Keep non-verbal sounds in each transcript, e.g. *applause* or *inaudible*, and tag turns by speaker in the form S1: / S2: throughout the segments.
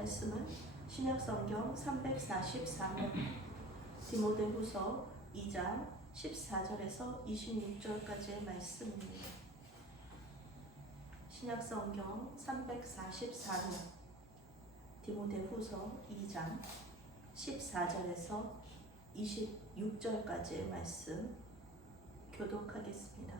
S1: 말씀은 신약성경 344면 디모데후서 2장 14절에서 26절까지의 말씀입니다. 신약성경 344면 디모데후서 2장 14절에서 26절까지의 말씀 교독하겠습니다.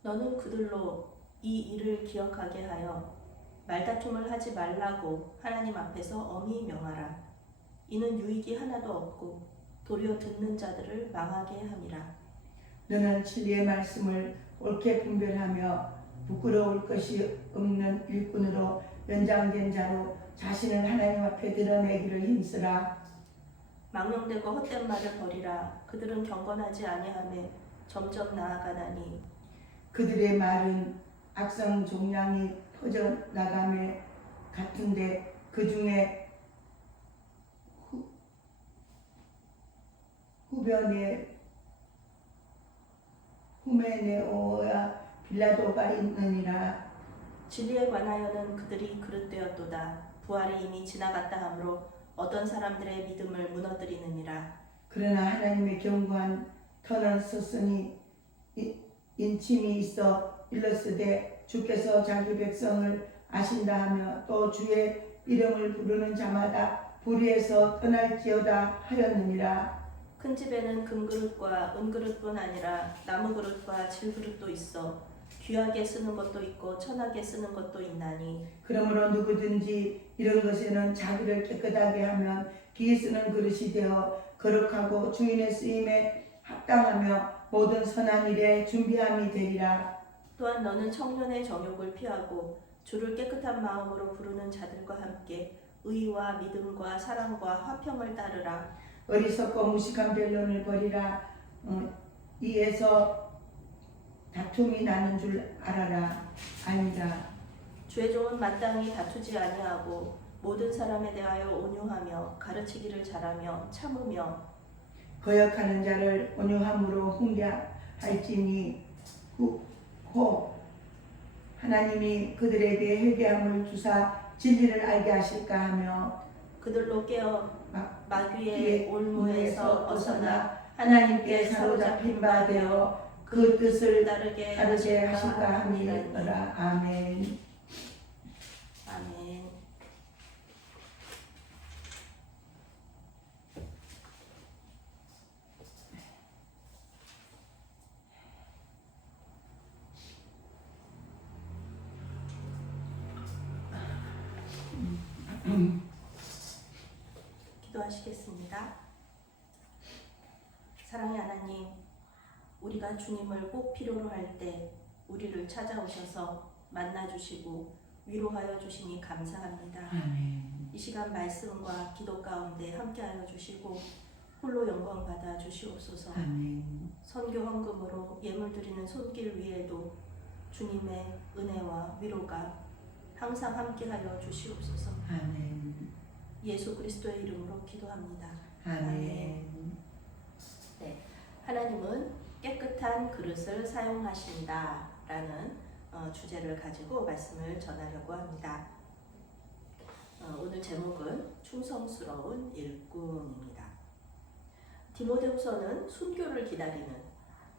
S1: 너는 그들로 이 일을 기억하게 하여 말다툼을 하지 말라고 하나님 앞에서 엄히 명하라. 이는 유익이 하나도 없고 도리어 듣는 자들을 망하게 함이라.
S2: 너는 진리의 말씀을 옳게 분별하며 부끄러울 것이 없는 일꾼으로 연장된 자로 자신을 하나님 앞에 드러내기를 힘쓰라.
S1: 망령되고 헛된 말을 버리라. 그들은 경건하지 아니하며 점점 나아가나니
S2: 그들의 말은 악성 종량이 퍼져 나감에 같은데 그 중에 후, 후변에 후메네오와 빌라도가 있느니라
S1: 진리에 관하여는 그들이 그릇되었도다. 부활이 이미 지나갔다 하므로 어떤 사람들의 믿음을 무너뜨리느니라.
S2: 그러나 하나님의 견고한 터는 섰으니 이- 인침이 있어 일렀으되 주께서 자기 백성을 아신다 하며 또 주의 이름을 부르는 자마다 불의에서 떠날지어다 하였느니라.
S1: 큰 집에는 금그릇과 은그릇뿐 아니라 나무그릇과 질그릇도 있어 귀하게 쓰는 것도 있고 천하게 쓰는 것도 있나니.
S2: 그러므로 누구든지 이런 것에는 자기를 깨끗하게 하면 기에 쓰는 그릇이 되어 거룩하고 주인의 쓰임에 합당하며 모든 선한 일에 준비함이 되리라
S1: 또한 너는 청년의 정욕을 피하고 주를 깨끗한 마음으로 부르는 자들과 함께 의와 믿음과 사랑과 화평을 따르라.
S2: 어리석고 무식한 변론을 버리라. 어, 이에서 다툼이 나는 줄 알아라. 아니라
S1: 주의 종은 마땅히 다투지 아니하고 모든 사람에 대하여 온유하며 가르치기를 잘하며 참으며
S2: 거역하는 자를 온유함으로 훈계할지니 후, 호 하나님이 그들에게 회개함을 주사 진리를 알게 하실까 하며
S1: 그들로 깨어
S2: 마-
S1: 마귀의 올무에서 벗어나
S2: 하나님께 사로잡힌 바 되어 그 뜻을
S1: 따르게
S2: 하실까 아멘
S1: 아멘. 기도하시겠습니다. 사랑의 하나님, 우리가 주님을 꼭 필요로 할 때 우리를 찾아오셔서 만나주시고 위로하여 주시니 감사합니다.
S2: 아멘
S1: 이 시간 말씀과 기도 가운데 함께하여 주시고 홀로 영광 받아 주시옵소서.
S2: 아멘
S1: 선교 헌금으로 예물 드리는 손길 위에도 주님의 은혜와 위로가 항상 함께하여 주시옵소서.
S2: 아멘
S1: 예수 그리스도의 이름으로 기도합니다.
S2: 아멘
S1: 하나님은 깨끗한 그릇을 사용하신다 라는 어, 주제를 가지고 말씀을 전하려고 합니다. 어, 오늘 제목은 충성스러운 일꾼입니다. 디모데후서는 순교를 기다리는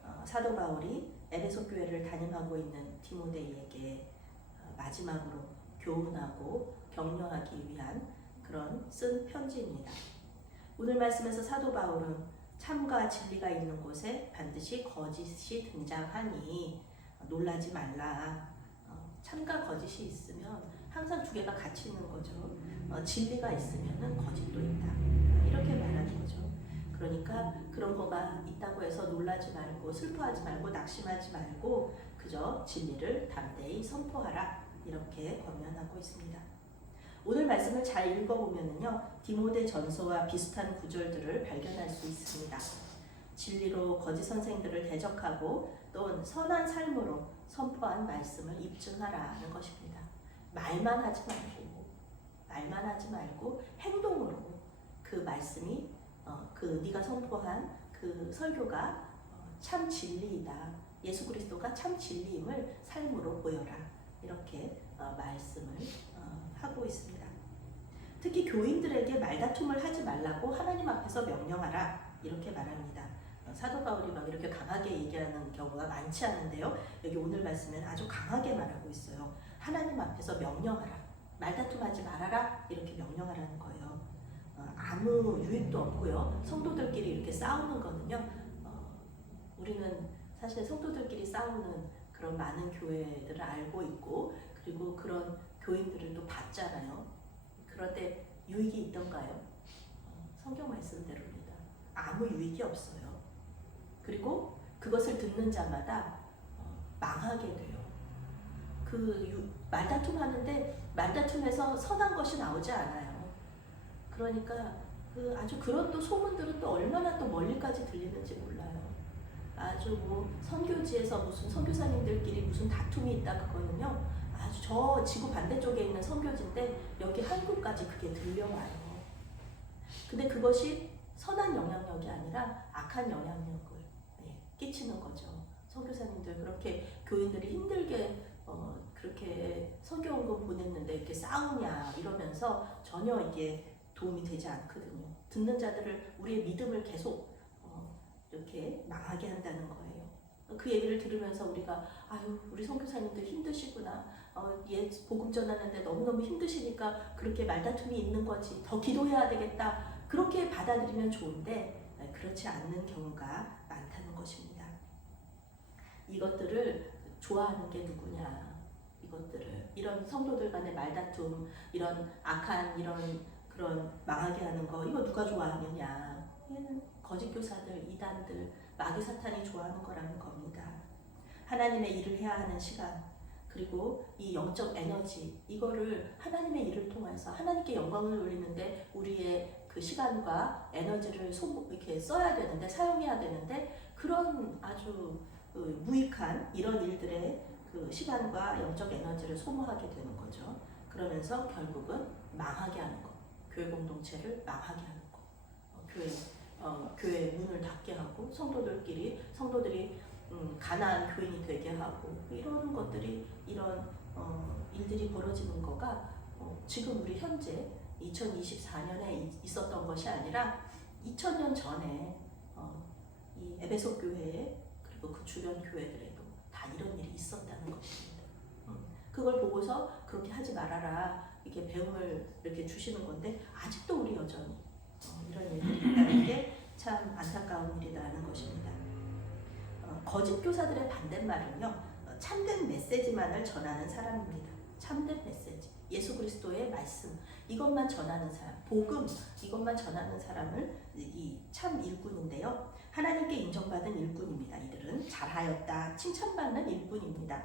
S1: 어, 사도 바울이 에베소 교회를 담임하고 있는 디모데에게 어, 마지막으로 교훈하고 격려하기 위한 그런 쓴 편지입니다. 오늘 말씀에서 사도 바울은 참과 진리가 있는 곳에 반드시 거짓이 등장하니 놀라지 말라. 어, 참과 거짓이 있으면 항상 두 개가 같이 있는 거죠. 어, 진리가 있으면 거짓도 있다. 이렇게 말하는 거죠. 그러니까 그런 거가 있다고 해서 놀라지 말고 슬퍼하지 말고 낙심하지 말고 그저 진리를 담대히 선포하라. 이렇게 권면하고 있습니다. 오늘 말씀을 잘 읽어보면요. 디모데 전서와 비슷한 구절들을 발견할 수 있습니다. 진리로 거짓 선생들을 대적하고 또 선한 삶으로 선포한 말씀을 입증하라는 것입니다. 말만 하지 말고 말만 하지 말고 행동으로 그 말씀이 어, 그 네가 선포한 그 설교가 어, 참 진리이다. 예수 그리스도가 참 진리임을 삶으로 보여라. 이렇게 어, 말씀을 어, 하고 있습니다. 특히 교인들에게 말다툼을 하지 말라고 하나님 앞에서 명령하라 이렇게 말합니다. 어, 사도 바울이 막 이렇게 강하게 얘기하는 경우가 많지 않은데요. 여기 오늘 말씀에는 아주 강하게 말하고 있어요. 하나님 앞에서 명령하라. 말다툼하지 말아라. 이렇게 명령하라는 거예요. 어, 아무 유익도 없고요. 성도들끼리 이렇게 싸우는 거는요. 어, 우리는 사실 성도들끼리 싸우는 그런 많은 교회들을 알고 있고 그리고 그런 교인들을 또 봤잖아요. 그런데 유익이 있던가요? 어, 성경 말씀대로입니다. 아무 유익이 없어요. 그리고 그것을 듣는 자마다 어, 망하게 돼요. 그 유- 말다툼 하는데 말다툼에서 선한 것이 나오지 않아요. 그러니까 그 아주 그런 또 소문들은 또 얼마나 또 멀리까지 들리는지 몰라요. 아주 뭐 선교지에서 무슨 선교사님들끼리 무슨 다툼이 있다 그거는요. 저 지구 반대쪽에 있는 선교지인데 여기 한국까지 그게 들려와요. 근데 그것이 선한 영향력이 아니라 악한 영향력을 예, 끼치는 거죠. 선교사님들 그렇게 교인들이 힘들게 어, 그렇게 선교원금 보냈는데 이렇게 싸우냐 이러면서 전혀 이게 도움이 되지 않거든요. 듣는 자들을 우리의 믿음을 계속 어, 이렇게 망하게 한다는 거예요. 그 얘기를 들으면서 우리가 아유 우리 선교사님들 힘드시구나. 어, 예 복음 전하는데 너무너무 힘드시니까 그렇게 말다툼이 있는 거지. 더 기도해야 되겠다. 그렇게 받아들이면 좋은데 네, 그렇지 않는 경우가 많다는 것입니다. 이것들을 좋아하는 게 누구냐? 이것들을 이런 성도들 간의 말다툼, 이런 악한 이런 그런 망하게 하는 거 이거 누가 좋아하느냐? 거짓 교사들, 이단들, 마귀 사탄이 좋아하는 거라는 겁니다. 하나님의 일을 해야 하는 시간 그리고 이 영적 에너지 이거를 하나님의 일을 통해서 하나님께 영광을 돌리는데 우리의 그 시간과 에너지를 소 이렇게 써야 되는데 사용해야 되는데 그런 아주 그 무익한 이런 일들에 그 시간과 영적 에너지를 소모하게 되는 거죠. 그러면서 결국은 망하게 하는 거, 교회 공동체를 망하게 하는 거, 어, 교회 어, 교회 문을 닫게 하고 성도들끼리 성도들이 음, 가난한 교인이 되게 하고 이러는 것들이 이런 어, 일들이 벌어지는 거가 어, 지금 우리 현재 2024년에 있었던 것이 아니라 2000년 전에 어, 이 에베소 교회에 그리고 그 주변 교회들에도 다 이런 일이 있었다는 것입니다. 음, 그걸 보고서 그렇게 하지 말아라 이게 배움을 이렇게 주시는 건데 아직도 우리 여전히 어, 이런 일들이 있다는 게 참 안타까운 일이라는 것입니다. 어, 거짓 교사들의 반대말은요 어, 참된 메시지만을 전하는 사람입니다. 참된 메시지, 예수 그리스도의 말씀 이것만 전하는 사람, 복음 이것만 전하는 사람을 이 참 일꾼인데요. 하나님께 인정받은 일꾼입니다. 이들은 잘하였다 칭찬받는 일꾼입니다.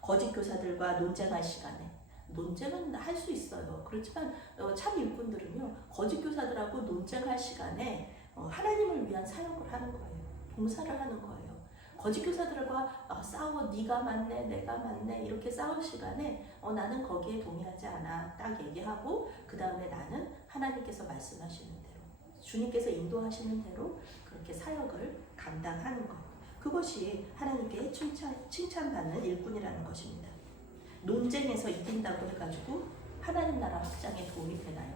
S1: 거짓 교사들과 논쟁할 시간에 논쟁은 할 수 있어요. 그렇지만 어, 참 일꾼들은요 거짓 교사들하고 논쟁할 시간에 어, 하나님을 위한 사역을 하는 거예요. 봉사를 하는 거예요. 거짓 교사들과 어, 싸워 네가 맞네 내가 맞네 이렇게 싸울 시간에 어, 나는 거기에 동의하지 않아 딱 얘기하고 그 다음에 나는 하나님께서 말씀하시는 대로 주님께서 인도하시는 대로 그렇게 사역을 감당하는 것 그것이 하나님께 칭찬, 칭찬받는 일꾼이라는 것입니다. 논쟁에서 이긴다고 해가지고 하나님 나라 확장에 도움이 되나요?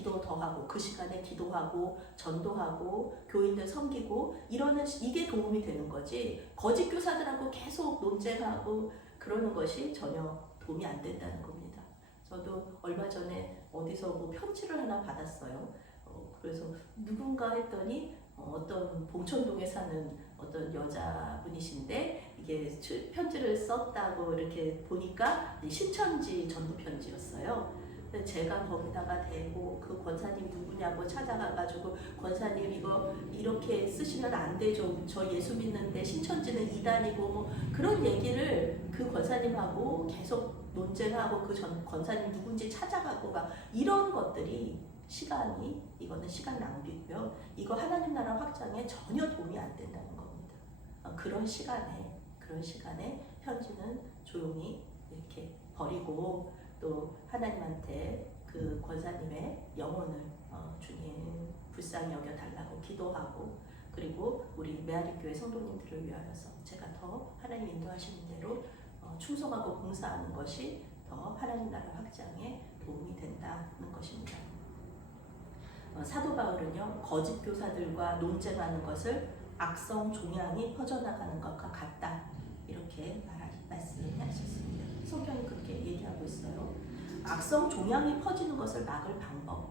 S1: 기도 더 하고 그 시간에 기도하고 전도하고 교인들 섬기고 이러는 시- 이게 도움이 되는 거지 거짓 교사들하고 계속 논쟁하고 그러는 것이 전혀 도움이 안 된다는 겁니다. 저도 얼마 전에 어디서 뭐 편지를 하나 받았어요. 어, 그래서 누군가 했더니 어, 어떤 봉천동에 사는 어떤 여자분이신데 이게 주- 편지를 썼다고 이렇게 보니까 이 신천지 전도 편지였어요. 근데 제가 거기다가 대고 그 권사님 누구냐고 찾아가가지고 권사님 이거 이렇게 쓰시면 안 되죠. 저 예수 믿는데 신천지는 이단이고 뭐 그런 얘기를 그 권사님하고 계속 논쟁하고 그 전 권사님 누군지 찾아가고 막 이런 것들이 시간이 이거는 시간 낭비고요. 이거 하나님 나라 확장에 전혀 도움이 안 된다는 겁니다. 어, 그런 시간에 그런 시간에 현지는 조용히 이렇게 버리고 또 하나님한테 그 권사님의 영혼을 어, 주님 불쌍히 여겨 달라고 기도하고 그리고 우리 메아리 교회 성도님들을 위하여서 제가 더 하나님 인도하시는 대로 어, 어, 충성하고 봉사하는 것이 더 하나님 나라 확장에 도움이 된다는 것입니다. 어, 사도 바울은요 거짓 교사들과 논쟁하는 것을 악성 종양이 퍼져나가는 것과 같다 이렇게 말하, 말씀하셨습니다. 성경이 그렇게 얘기하고 있어요. 악성 종양이 퍼지는 것을 막을 방법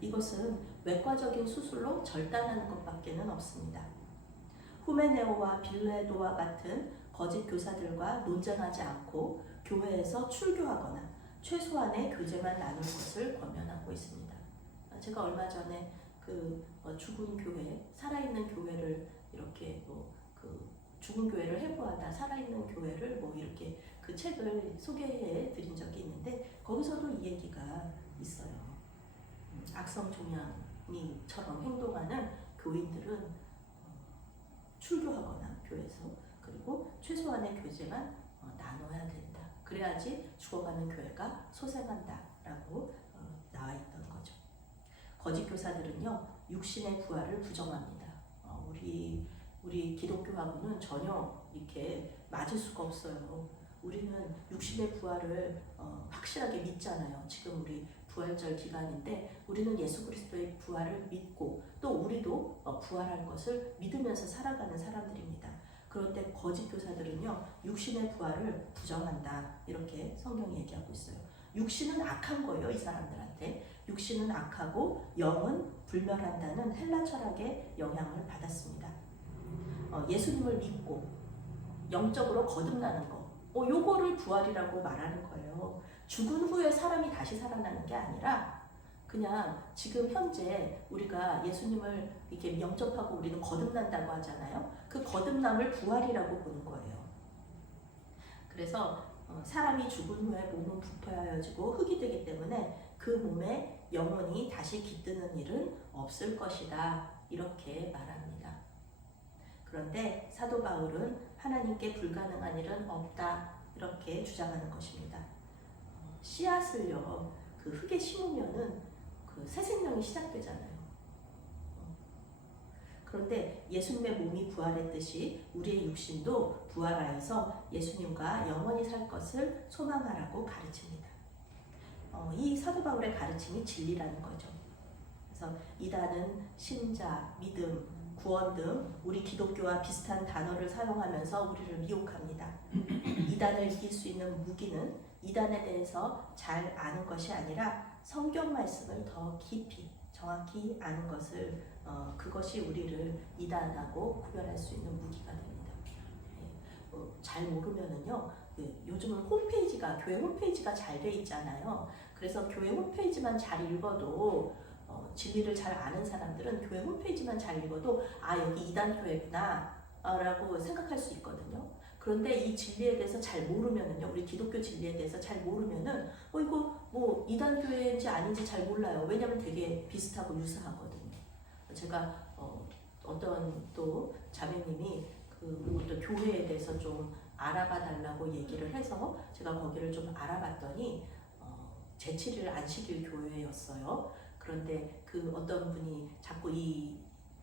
S1: 이것은 외과적인 수술로 절단하는 것밖에는 없습니다. 후메네오와 빌레도와 같은 거짓 교사들과 논쟁하지 않고 교회에서 출교하거나 최소한의 교제만 나눌 것을 권면하고 있습니다. 제가 얼마 전에 그 어, 죽은 교회, 살아있는 교회를 이렇게 뭐 그 죽은 교회를 해부하다 살아있는 교회를 뭐 이렇게 그 책을 소개해 드린 적이 있는데 거기서도 이 얘기가 있어요. 음, 악성 종양이처럼 행동하는 교인들은 어, 출교하거나 교회에서 그리고 최소한의 교제만 어, 나눠야 된다. 그래야지 죽어가는 교회가 소생한다라고 어, 나와 있던 거죠. 거짓 교사들은요 육신의 부활을 부정합니다. 어, 우리 우리 기독교하고는 전혀 이렇게 맞을 수가 없어요. 우리는 육신의 부활을 어, 확실하게 믿잖아요. 지금 우리 부활절 기간인데 우리는 예수 그리스도의 부활을 믿고 또 우리도 어, 부활할 것을 믿으면서 살아가는 사람들입니다. 그런데 거짓 교사들은요 육신의 부활을 부정한다 이렇게 성경이 얘기하고 있어요. 육신은 악한 거예요 이 사람들한테 육신은 악하고 영은 불멸한다는 헬라 철학의 영향을 받았습니다. 어, 예수님을 믿고 영적으로 거듭나는 거, 어, 요거를 부활이라고 말하는 거예요. 죽은 후에 사람이 다시 살아나는 게 아니라 그냥 지금 현재 우리가 예수님을 이렇게 영접하고 우리는 거듭난다고 하잖아요. 그 거듭남을 부활이라고 보는 거예요. 그래서 어, 사람이 죽은 후에 몸은 부패하여지고 흙이 되기 때문에 그 몸에 영혼이 다시 깃드는 일은 없을 것이다. 이렇게 말합니다. 그런데 사도 바울은 하나님께 불가능한 일은 없다. 이렇게 주장하는 것입니다. 어, 씨앗을요, 그 흙에 심으면은 그 새 생명이 시작되잖아요. 어. 그런데 예수님의 몸이 부활했듯이 우리의 육신도 부활하여서 예수님과 영원히 살 것을 소망하라고 가르칩니다. 어, 이 사도 바울의 가르침이 진리라는 거죠. 그래서 이단은 신자, 믿음, 구원 등 우리 기독교와 비슷한 단어를 사용하면서 우리를 미혹합니다. 이단을 이길 수 있는 무기는 이단에 대해서 잘 아는 것이 아니라 성경 말씀을 더 깊이 정확히 아는 것을 어, 그것이 우리를 이단하고 구별할 수 있는 무기가 됩니다. 예, 어, 잘 모르면은요 그 요즘은 홈페이지가 교회 홈페이지가 잘 돼 있잖아요. 그래서 교회 홈페이지만 잘 읽어도 어, 진리를 잘 아는 사람들은 교회 홈페이지만 잘 읽어도 아 여기 이단 교회구나 아, 라고 생각할 수 있거든요. 그런데 이 진리에 대해서 잘 모르면은요, 우리 기독교 진리에 대해서 잘 모르면은, 어, 이거 뭐 이단 교회인지 아닌지 잘 몰라요. 왜냐면 되게 비슷하고 유사하거든요. 제가 어, 어떤 또 자매님이 그 어떤 교회에 대해서 좀 알아봐 달라고 얘기를 해서 제가 거기를 좀 알아봤더니 어, 제7일 안식일 교회였어요. 그런데 그 어떤 분이 자꾸 이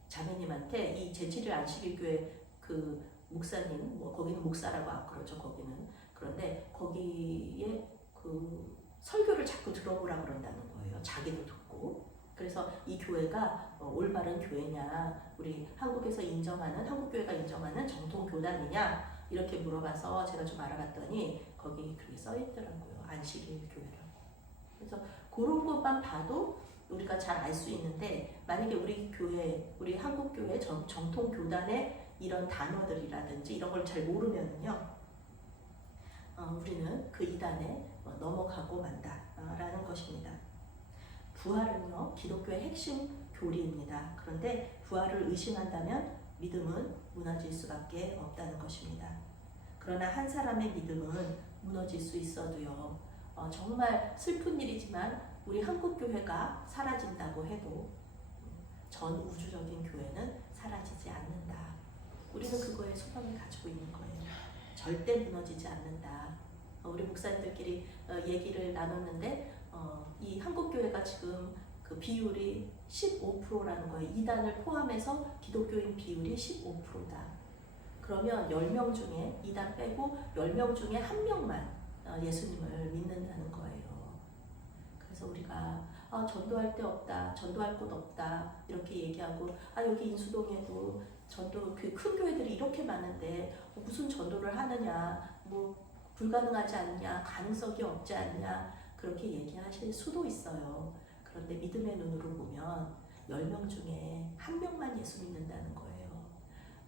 S1: 자매님한테 이 제7일 안식일 교회 그 목사님, 뭐 거기는 목사라고 안 그러죠, 거기는. 그런데 거기에 그 설교를 자꾸 들어보라 그런다는 거예요. 자기도 듣고. 그래서 이 교회가 어, 올바른 교회냐, 우리 한국에서 인정하는, 한국교회가 인정하는 정통 교단이냐, 이렇게 물어봐서 제가 좀 알아봤더니 거기 그게 써있더라고요. 안식일 교회라고. 그래서 그런 것만 봐도 우리가 잘 알 수 있는데, 만약에 우리 교회, 우리 한국 교회 정, 정통 교단의 이런 단어들이라든지 이런 걸 잘 모르면은요, 어, 우리는 그 이단에 어, 넘어가고 만다라는 것입니다. 부활은요, 기독교의 핵심 교리입니다. 그런데 부활을 의심한다면 믿음은 무너질 수밖에 없다는 것입니다. 그러나 한 사람의 믿음은 무너질 수 있어도요, 어, 정말 슬픈 일이지만 우리 한국 교회가 사라진다고 해도 전 우주적인 교회는 사라지지 않는다. 우리는 그거에 소망을 가지고 있는 거예요. 절대 무너지지 않는다. 어, 우리 목사님들끼리 어, 얘기를 나눴는데 어, 이 한국 교회가 지금 그 비율이 15%라는 거예요. 이단을 포함해서 기독교인 비율이 15%다. 그러면 10명 중에 이단 빼고 10명 중에 한 명만 어, 예수님을 믿는다는 거예요. 그래서 우리가 아, 전도할 데 없다, 전도할 곳 없다 이렇게 얘기하고 아 여기 인수동에도 전도 그 큰 교회들이 이렇게 많은데 뭐 무슨 전도를 하느냐, 뭐 불가능하지 않냐, 가능성이 없지 않냐 그렇게 얘기하실 수도 있어요. 그런데 믿음의 눈으로 보면 10명 중에 한 명만 예수 믿는다는 거예요.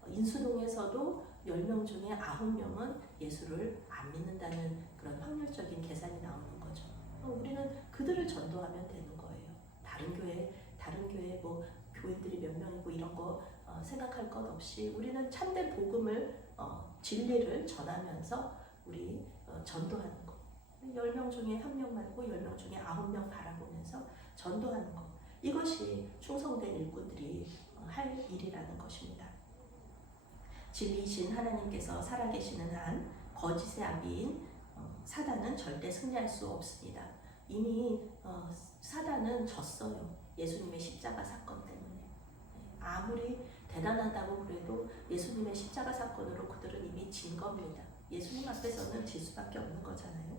S1: 어, 인수동에서도 10명 중에 9명은 예수를 안 믿는다는 그런 확률적인 계산이. 어, 우리는 그들을 전도하면 되는 거예요. 다른 교회, 다른 교회 뭐 교인들이 몇 명이고 이런 거 어, 생각할 것 없이 우리는 참된 복음을 어, 진리를 전하면서 우리 어, 전도하는 거. 10명 중에 한명 말고 10명 중에 9명 바라보면서 전도하는 거. 이것이 충성된 일꾼들이 어, 할 일이라는 것입니다. 진리이신 하나님께서 살아계시는 한 거짓의 아비인 어, 사단은 절대 승리할 수 없습니다. 이미 어, 사단은 졌어요. 예수님의 십자가 사건 때문에. 네, 아무리 대단하다고 그래도 예수님의 십자가 사건으로 그들은 이미 진 겁니다. 예수님 앞에서는 질 수밖에 없는 거잖아요.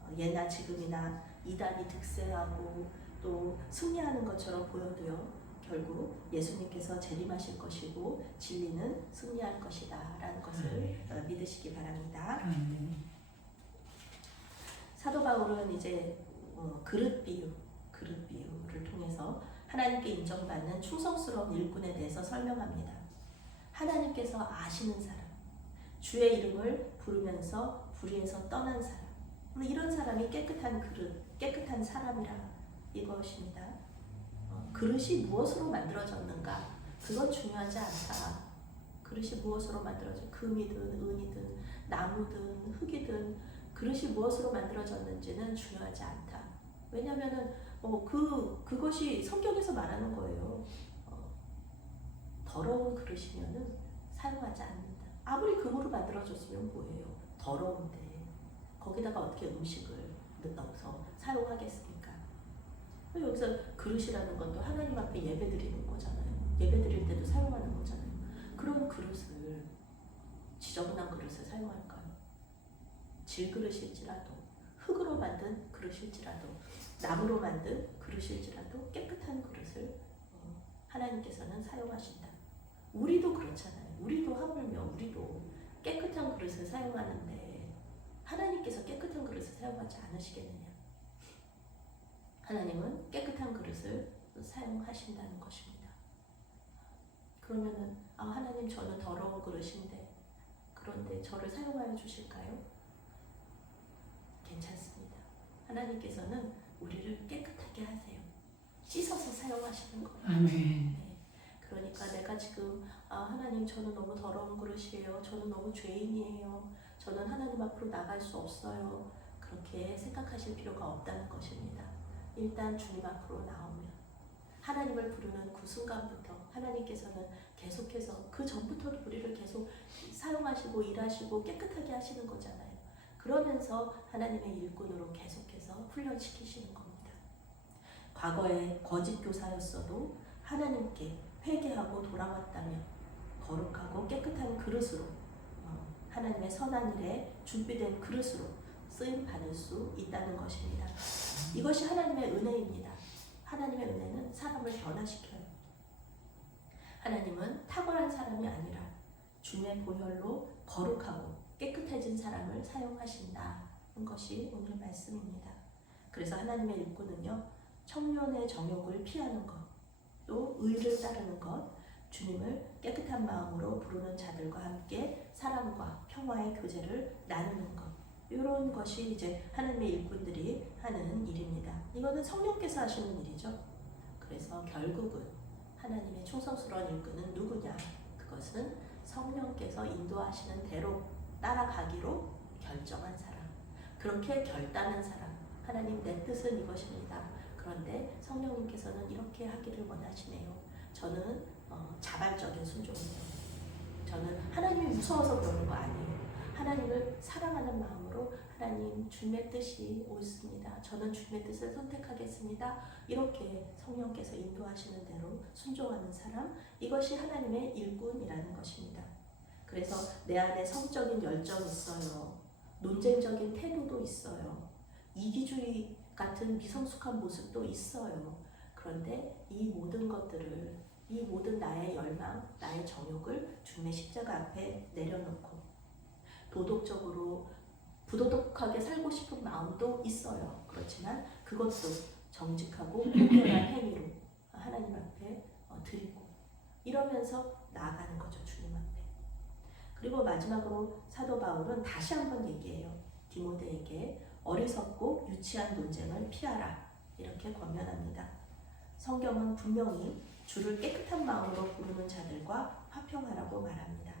S1: 어, 예나 지금이나 이단이 득세하고 또 승리하는 것처럼 보여도요. 결국 예수님께서 재림하실 것이고 진리는 승리할 것이다 라는 것을 어, 믿으시기 바랍니다.
S2: 아멘.
S1: 사도 바울은 이제 어, 그릇 비유, 그릇 비유를 통해서 하나님께 인정받는 충성스러운 일꾼에 대해서 설명합니다. 하나님께서 아시는 사람, 주의 이름을 부르면서 불의에서 떠난 사람, 이런 사람이 깨끗한 그릇, 깨끗한 사람이라 이것입니다. 어, 그릇이 무엇으로 만들어졌는가? 그건 중요하지 않다. 그릇이 무엇으로 만들어져? 금이든 은이든 나무든 흙이든 그릇이 무엇으로 만들어졌는지는 중요하지 않다. 왜냐하면은 어, 그 그것이 성경에서 말하는 거예요. 어, 더러운 그릇이면은 사용하지 않는다. 아무리 금으로 만들어졌으면 뭐예요? 더러운데 거기다가 어떻게 음식을 넣어서 사용하겠습니까? 여기서 그릇이라는 것도 하나님 앞에 예배 드리는 거잖아요. 예배 드릴 때도 사용하는 거잖아요. 그런 그릇을 지저분한 그릇을 사용할까요? 질그릇일지라도 흙으로 만든 그릇일지라도 나무로 만든 그릇일지라도 깨끗한 그릇을 어, 하나님께서는 사용하신다. 우리도 그렇잖아요. 우리도 하물며 우리도 깨끗한 그릇을 사용하는데 하나님께서 깨끗한 그릇을 사용하지 않으시겠느냐? 하나님은 깨끗한 그릇을 사용하신다는 것입니다. 그러면은 아 하나님 저는 더러운 그릇인데 그런데 저를 사용하여 주실까요? 괜찮습니다. 하나님께서는 우리를 깨끗하게 하세요. 씻어서 사용하시는 거예요.
S2: 아멘.
S1: 네. 그러니까 내가 지금 아 하나님 저는 너무 더러운 그릇이에요. 저는 너무 죄인이에요. 저는 하나님 앞으로 나갈 수 없어요. 그렇게 생각하실 필요가 없다는 것입니다. 일단 주님 앞으로 나오면 하나님을 부르는 그 순간부터 하나님께서는 계속해서 그 전부터도 우리를 계속 사용하시고 일하시고 깨끗하게 하시는 거잖아요. 그러면서 하나님의 일꾼으로 계속해서 훈련시키시는 겁니다. 과거에 거짓 교사였어도 하나님께 회개하고 돌아왔다면 거룩하고 깨끗한 그릇으로 어, 하나님의 선한 일에 준비된 그릇으로 쓰임 받을 수 있다는 것입니다. 이것이 하나님의 은혜입니다. 하나님의 은혜는 사람을 변화시켜요. 하나님은 탁월한 사람이 아니라 주의 보혈로 거룩하고 깨끗해진 사람을 사용하신다는 것이 오늘 말씀입니다. 그래서 하나님의 일꾼은요, 청년의 정욕을 피하는 것, 또 의를 따르는 것, 주님을 깨끗한 마음으로 부르는 자들과 함께 사랑과 평화의 교제를 나누는 것, 이런 것이 이제 하나님의 일꾼들이 하는 일입니다. 이거는 성령께서 하시는 일이죠. 그래서 결국은 하나님의 충성스러운 일꾼은 누구냐? 그것은 성령께서 인도하시는 대로 따라가기로 결정한 사람. 그렇게 결단한 사람. 하나님 내 뜻은 이것입니다. 그런데 성령님께서는 이렇게 하기를 원하시네요. 저는 어, 자발적인 순종이에요. 저는 하나님이 무서워서 그러는 거 아니에요. 하나님을 사랑하는 마음으로 하나님 주님의 뜻이 옳습니다. 저는 주님의 뜻을 선택하겠습니다. 이렇게 성령께서 인도하시는 대로 순종하는 사람 이것이 하나님의 일꾼이라는 것입니다. 그래서 내 안에 성적인 열정이 있어요. 논쟁적인 태도도 있어요. 이기주의 같은 미성숙한 모습도 있어요. 그런데 이 모든 것들을 이 모든 나의 열망, 나의 정욕을 주님의 십자가 앞에 내려놓고 도덕적으로 부도덕하게 살고 싶은 마음도 있어요. 그렇지만 그것도 정직하고 공평한 *clears throat* 행위로 하나님 앞에 어, 드리고 이러면서 나아가는 거죠 주님 앞에. 그리고 마지막으로 사도 바울은 다시 한번 얘기해요. 디모데에게 어리석고 유치한 논쟁을 피하라 이렇게 권면합니다. 성경은 분명히 주를 깨끗한 마음으로 부르는 자들과 화평하라고 말합니다.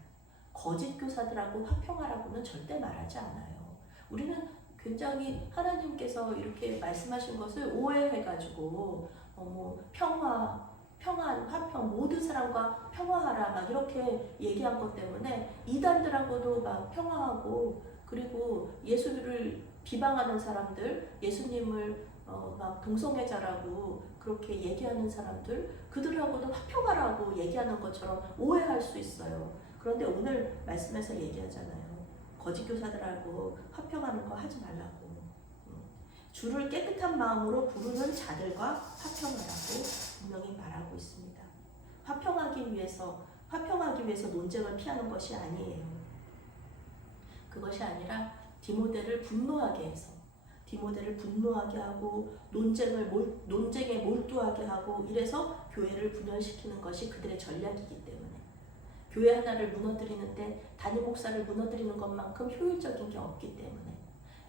S1: 거짓 교사들하고 화평하라고는 절대 말하지 않아요. 우리는 굉장히 하나님께서 이렇게 말씀하신 것을 오해해가지고 어, 뭐 평화, 평안, 화평, 모든 사람과 평화하라 막 이렇게 얘기한 것 때문에 이단들하고도 막 평화하고 그리고 예수를 비방하는 사람들, 예수님을 어, 막 동성애자라고 그렇게 얘기하는 사람들, 그들하고도 화평하라고 얘기하는 것처럼 오해할 수 있어요. 그런데 오늘 말씀에서 얘기하잖아요. 거짓 교사들하고 화평하는 거 하지 말라고. 음. 주를 깨끗한 마음으로 부르는 자들과 화평하라고 분명히 말하고 있습니다. 화평하기 위해서 화평하기 위해서 논쟁을 피하는 것이 아니에요. 그것이 아니라 디모데를 분노하게 해서 디모데를 분노하게 하고 논쟁을 몰, 논쟁에 몰두하게 하고 이래서 교회를 분열시키는 것이 그들의 전략이기 때문에 교회 하나를 무너뜨리는데 단임 목사를 무너뜨리는 것만큼 효율적인 게 없기 때문에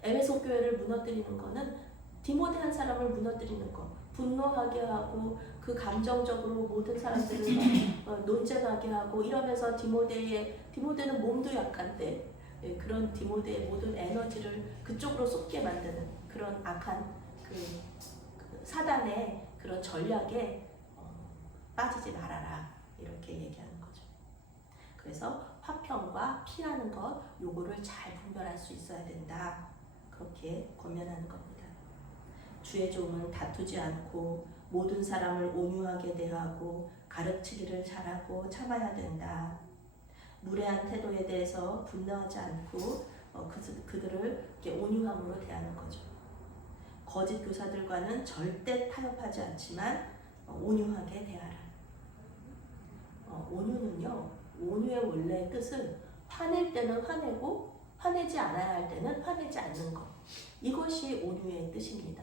S1: 에베소 교회를 무너뜨리는 것은 디모데 한 사람을 무너뜨리는 것 분노하게 하고 그 감정적으로 모든 사람들을 막, *laughs* 어, 논쟁하게 하고 이러면서 디모데의 디모데는 몸도 약한데 예, 그런 디모데의 모든 에너지를 그쪽으로 쏟게 만드는 그런 악한 그, 그 사단의 그런 전략에 어, 빠지지 말아라 이렇게 얘기하는 거죠. 그래서 화평과 피하는 것 요거를 잘 분별할 수 있어야 된다 그렇게 권면하는 겁니다. 주의 종은 다투지 않고 모든 사람을 온유하게 대하고 가르치기를 잘하고 참아야 된다. 무례한 태도에 대해서 분노하지 않고 어, 그, 이렇게 온유함으로 대하는 거죠. 거짓 교사들과는 절대 타협하지 않지만 어, 온유하게 대하라. 어, 온유는요, 온유의 원래 뜻은 화낼 때는 화내고 화내지 않아야 할 때는 화내지 않는 것. 이것이 온유의 뜻입니다.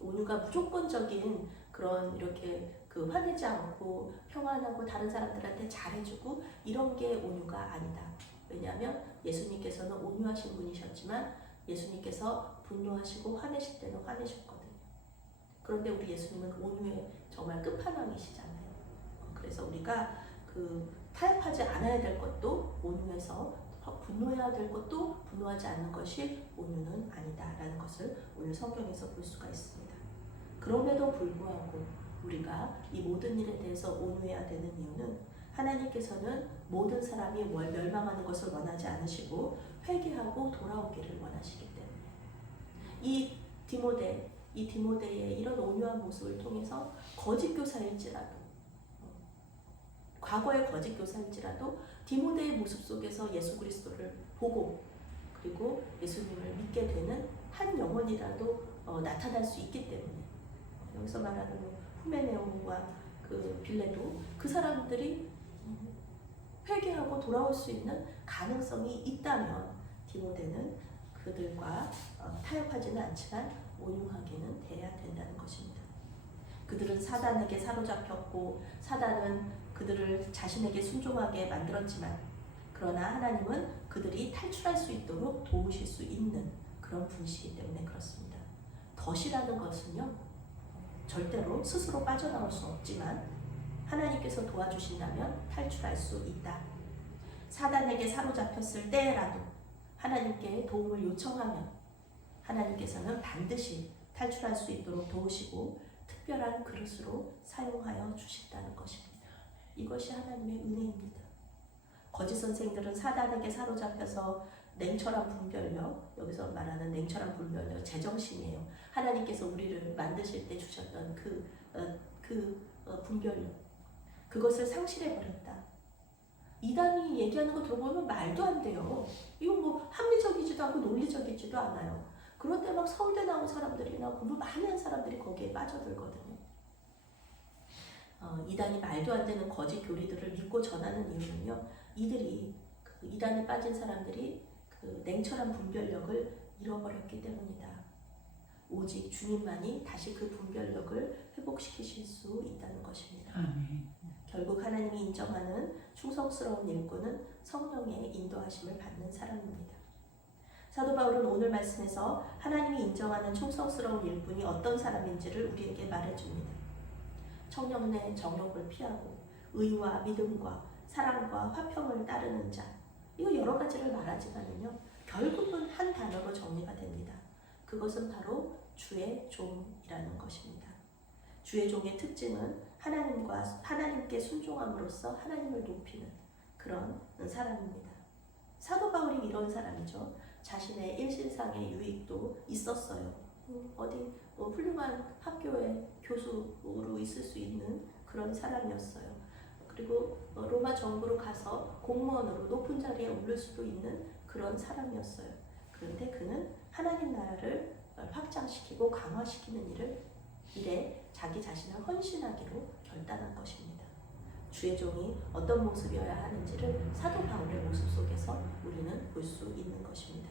S1: 온유가 무조건적인 그런 이렇게 그 화내지 않고 평안하고 다른 사람들한테 잘해주고 이런 게 온유가 아니다. 왜냐하면 예수님께서는 온유하신 분이셨지만 예수님께서 분노하시고 화내실 때는 화내셨거든요. 그런데 우리 예수님은 온유의 정말 끝판왕이시잖아요. 어, 그래서 우리가 그 타협하지 않아야 될 것도 온유해서 분노해야 될 것도 분노하지 않는 것이 온유는 아니다라는 것을 오늘 성경에서 볼 수가 있습니다. 그럼에도 불구하고 우리가 이 모든 일에 대해서 온유해야 되는 이유는 하나님께서는 모든 사람이 멸망하는 것을 원하지 않으시고 회개하고 돌아오기를 원하시기 때문에. 이 디모데 이 디모데의 이런 온유한 모습을 통해서 거짓 교사일지라도 어, 과거의 거짓 교사일지라도 디모데의 모습 속에서 예수 그리스도를 보고 그리고 예수님을 믿게 되는 한 영혼이라도 어, 나타날 수 있기 때문에 여기서 말하는 후메네오와 그 빌레도 그 사람들이 회개하고 돌아올 수 있는 가능성이 있다면 디모데는 그들과 어, 타협하지는 않지만 온유하게는 돼야 된다는 것입니다. 그들은 사단에게 사로잡혔고 사단은 그들을 자신에게 순종하게 만들었지만 그러나 하나님은 그들이 탈출할 수 있도록 도우실 수 있는 그런 분이시기 때문에 그렇습니다. 덫이라는 것은요 절대로 스스로 빠져나올 수 없지만 하나님께서 도와주신다면 탈출할 수 있다. 사단에게 사로잡혔을 때라도 하나님께 도움을 요청하면 하나님께서는 반드시 탈출할 수 있도록 도우시고 특별한 그릇으로 사용하여 주신다는 것입니다. 이것이 하나님의 은혜입니다. 거짓 선생들은 사단에게 사로잡혀서 냉철한 분별력, 여기서 말하는 냉철한 분별력, 제정신이에요. 하나님께서 우리를 만드실 때 주셨던 그, 어, 그 어, 분별력, 그것을 상실해 버렸다. 이단이 얘기하는 거 들어보면 말도 안 돼요. 이거 뭐 합리적이지도 않고 논리적이지도 않아요. 그런데 막 서울대 나온 사람들이나 공부 많이 한 사람들이 거기에 빠져들거든요. 어, 이단이 말도 안 되는 거짓 교리들을 믿고 전하는 이유는요. 이들이 그 이단에 빠진 사람들이 그 냉철한 분별력을 잃어버렸기 때문이다. 오직 주님만이 다시 그 분별력을 회복시키실 수 있다는 것입니다.
S2: 아멘.
S1: 결국 하나님이 인정하는 충성스러운 일꾼은 성령의 인도하심을 받는 사람입니다. 사도 바울은 오늘 말씀에서 하나님이 인정하는 충성스러운 일꾼이 어떤 사람인지를 우리에게 말해줍니다. 청년의 정욕을 피하고 의와 믿음과 사랑과 화평을 따르는 자. 이거 여러 가지를 말하지만은요. 결국은 한 단어로 정리가 됩니다. 그것은 바로 주의 종이라는 것입니다. 주의 종의 특징은 하나님과 하나님께 순종함으로써 하나님을 높이는 그런 사람입니다. 사도 바울이 이런 사람이죠. 자신의 일신상의 유익도 있었어요. 음, 어디 뭐 훌륭한 학교의 교수로 있을 수 있는 그런 사람이었어요. 그리고 어, 로마 정부로 가서 공무원으로 높은 자리에 오를 수도 있는 그런 사람이었어요. 그런데 그는 하나님 나라를 어, 확장시키고 강화시키는 일을 일에 자기 자신을 헌신하기로 결단한 것입니다. 주의 종이 어떤 모습이어야 하는지를 사도 바울의 모습 속에서 우리는 볼 수 있는 것입니다.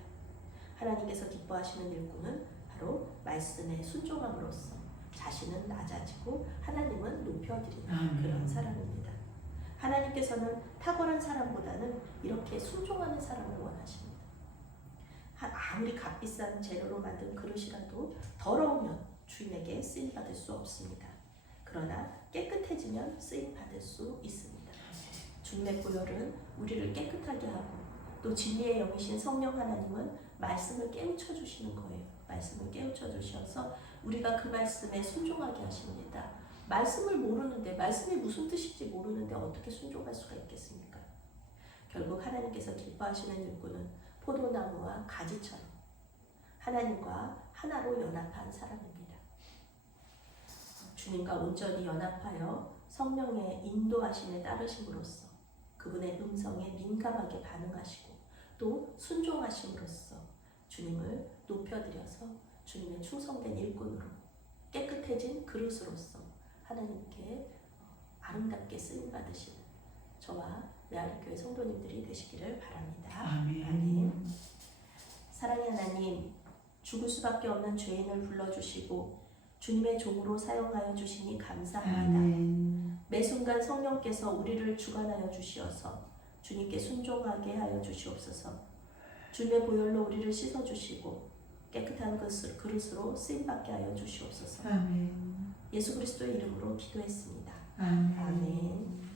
S1: 하나님께서 기뻐하시는 일꾼은 바로 말씀에 순종함으로써 자신은 낮아지고 하나님은 높여드리는. 그런 사람입니다. 하나님께서는 탁월한 사람보다는 이렇게 순종하는 사람을 원하십니다. 하- 아무리 값비싼 재료로 만든 그릇이라도 더러우면 주인에게 쓰임 받을 수 없습니다. 그러나 깨끗해지면 쓰임 받을 수 있습니다. 주님의 보혈은 우리를 깨끗하게 하고 또 진리의 영이신 성령 하나님은 말씀을 깨우쳐 주시는 거예요. 말씀을 깨우쳐 주셔서 우리가 그 말씀에 순종하게 하십니다. 말씀을 모르는데 말씀이 무슨 뜻인지 모르는데 어떻게 순종할 수가 있겠습니까? 결국 하나님께서 기뻐하시는 일꾼은 포도나무와 가지처럼 하나님과 하나로 연합한 사람입니다. 주님과 온전히 연합하여 성령의 인도하심에 따르심으로써 그분의 음성에 민감하게 반응하시고 또 순종하심으로써 주님을 높여드려서 주님의 충성된 일꾼으로 깨끗해진 그릇으로서 하나님께 아름답게 쓰임 받으시는 저와 메아리교회 성도님들이 되시기를 바랍니다.
S2: 아멘.
S1: 사랑의 하나님, 죽을 수밖에 없는 죄인을 불러주시고 주님의 종으로 사용하여 주시니 감사합니다.
S2: 아멘.
S1: 매 순간 성령께서 우리를 주관하여 주시어서 주님께 순종하게 하여 주시옵소서. 주님의 보혈로 우리를 씻어 주시고 깨끗한 그릇- 그릇으로 쓰임 받게 하여 주시옵소서.
S2: 아멘.
S1: 예수 그리스도의 이름으로 기도했습니다.
S2: 아멘.
S1: 아멘.